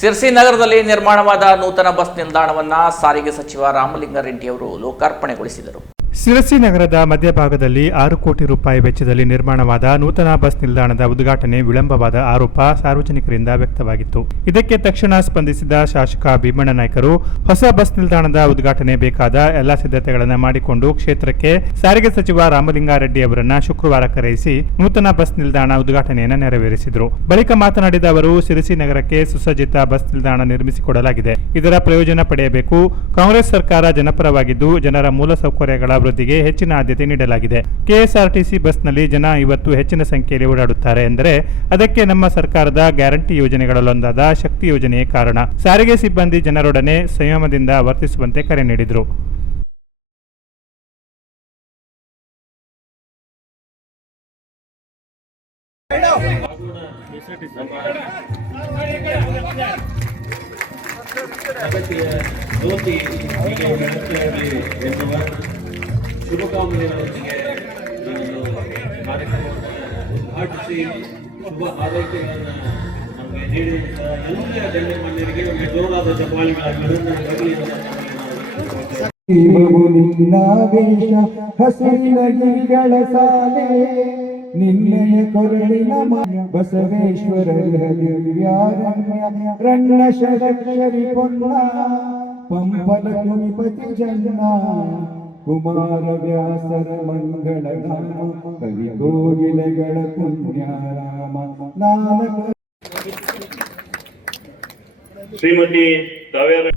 ಸಿರ್ಸಿ ನಗರದಲ್ಲಿ ನಿರ್ಮಾಣವಾದ ನೂತನ ಬಸ್ ನಿಲ್ದಾಣವನ್ನು ಸಾರಿಗೆ ಸಚಿವ ರಾಮಲಿಂಗಾರೆಡ್ಡಿ ಅವರು ಲೋಕಾರ್ಪಣೆಗೊಳಿಸಿದರು. ಸಿರಸಿ ನಗರದ ಮಧ್ಯಭಾಗದಲ್ಲಿ 6 ಕೋಟಿ ರೂಪಾಯಿ ವೆಚ್ಚದಲ್ಲಿ ನಿರ್ಮಾಣವಾದ ನೂತನ ಬಸ್ ನಿಲ್ದಾಣದ ಉದ್ಘಾಟನೆ ವಿಳಂಬವಾದ ಆರೋಪ ಸಾರ್ವಜನಿಕರಿಂದ ವ್ಯಕ್ತವಾಗಿತ್ತು. ಇದಕ್ಕೆ ತಕ್ಷಣ ಸ್ಪಂದಿಸಿದ ಶಾಸಕ ಭೀಮಣ್ಣ ನಾಯ್ಕರು ಹೊಸ ಬಸ್ ನಿಲ್ದಾಣದ ಉದ್ಘಾಟನೆ ಬೇಕಾದ ಎಲ್ಲಾ ಸಿದ್ಧತೆಗಳನ್ನು ಮಾಡಿಕೊಂಡು ಕ್ಷೇತ್ರಕ್ಕೆ ಸಾರಿಗೆ ಸಚಿವ ರಾಮಲಿಂಗಾರೆಡ್ಡಿ ಅವರನ್ನ ಶುಕ್ರವಾರ ಕರೆಯಿಸಿ ನೂತನ ಬಸ್ ನಿಲ್ದಾಣ ಉದ್ಘಾಟನೆಯನ್ನು ನೆರವೇರಿಸಿದರು. ಬಳಿಕ ಮಾತನಾಡಿದ ಅವರು, ಸಿರಸಿ ನಗರಕ್ಕೆ ಸುಸಜ್ಜಿತ ಬಸ್ ನಿಲ್ದಾಣ ನಿರ್ಮಿಸಿಕೊಡಲಾಗಿದೆ. ಇದರ ಪ್ರಯೋಜನ ಪಡೆಯಬೇಕು. ಕಾಂಗ್ರೆಸ್ ಸರ್ಕಾರ ಜನಪರವಾಗಿದ್ದು ಜನರ ಮೂಲಸೌಕರ್ಯಗಳ ಅಭಿವೃದ್ಧಿಗೆ ಹೆಚ್ಚಿನ ಆದ್ಯತೆ ನೀಡಲಾಗಿದೆ. ಕೆಎಸ್ಆರ್ಟಿಸಿ ಬಸ್ನಲ್ಲಿ ಜನ ಇವತ್ತು ಹೆಚ್ಚಿನ ಸಂಖ್ಯೆಯಲ್ಲಿ ಓಡಾಡುತ್ತಾರೆ ಎಂದರೆ ಅದಕ್ಕೆ ನಮ್ಮ ಸರ್ಕಾರದ ಗ್ಯಾರಂಟಿ ಯೋಜನೆಗಳಲ್ಲೊಂದಾದ ಶಕ್ತಿ ಯೋಜನೆಯೇ ಕಾರಣ. ಸಾರಿಗೆ ಸಿಬ್ಬಂದಿ ಜನರೊಡನೆ ಸಂಯಮದಿಂದ ವರ್ತಿಸುವಂತೆ ಕರೆ ನೀಡಿದರು. ಶುಭಕಾಮನೆಗಳೊಂದಿಗೆ ಕಾರ್ಯಕ್ರಮವನ್ನು ಉದ್ಘಾಟಿಸಿ ಶುಭ ಆರೈಕೆಗಳನ್ನು ನಮಗೆ ನೀಡಿದಂಥ ಎಲ್ಲ ಗಣ್ಯಮಾನ್ಯರಿಗೆ ಒಂದು ಜೋರಾದ ಚಪ್ಪಾಳೆಗಳನ್ನು ಹಸಿರಿನ ಗಿರಿಗಳ ಸಾಲೆ ನಿನ್ನೆಯ ಕೊರಳಿನ ಬಸವೇಶ್ವರ ದಿವ್ಯಾರಣ್ಯ ರಣ್ಣ ಶರಕ್ಷರಿ ಪೊನ್ನ ಪಂಪಲ ಕುಮಿಪತಿ ಜನ್ನ ಕುಮಾರ ವ್ಯಾಸರ ಮಂಗಳಧಾಮ ಕವಿ ಕೋಗಿಲೆಗಳ ಪುಣ್ಯಾರಾಮ ನಾನಕ.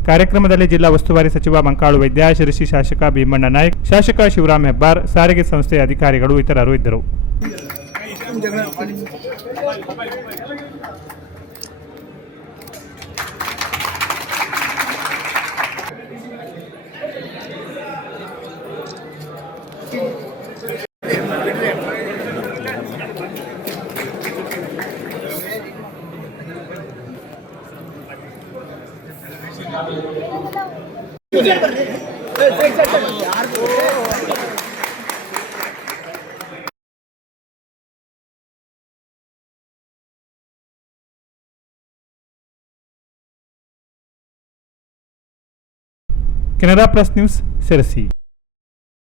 ಕಾರ್ಯಕ್ರಮದಲ್ಲಿ ಜಿಲ್ಲಾ ಉಸ್ತುವಾರಿ ಸಚಿವ ಮಂಕಾಳು ವೈದ್ಯ, ಶಿರಸಿ ಶಾಸಕ ಭೀಮಣ್ಣ ನಾಯ್ಕ್, ಶಾಸಕ ಶಿವರಾಮ್ ಹೆಬ್ಬಾರ್, ಸಾರಿಗೆ ಸಂಸ್ಥೆಯ ಅಧಿಕಾರಿಗಳು ಇತರರು ಇದ್ದರು. Canara plus news, Sirsi.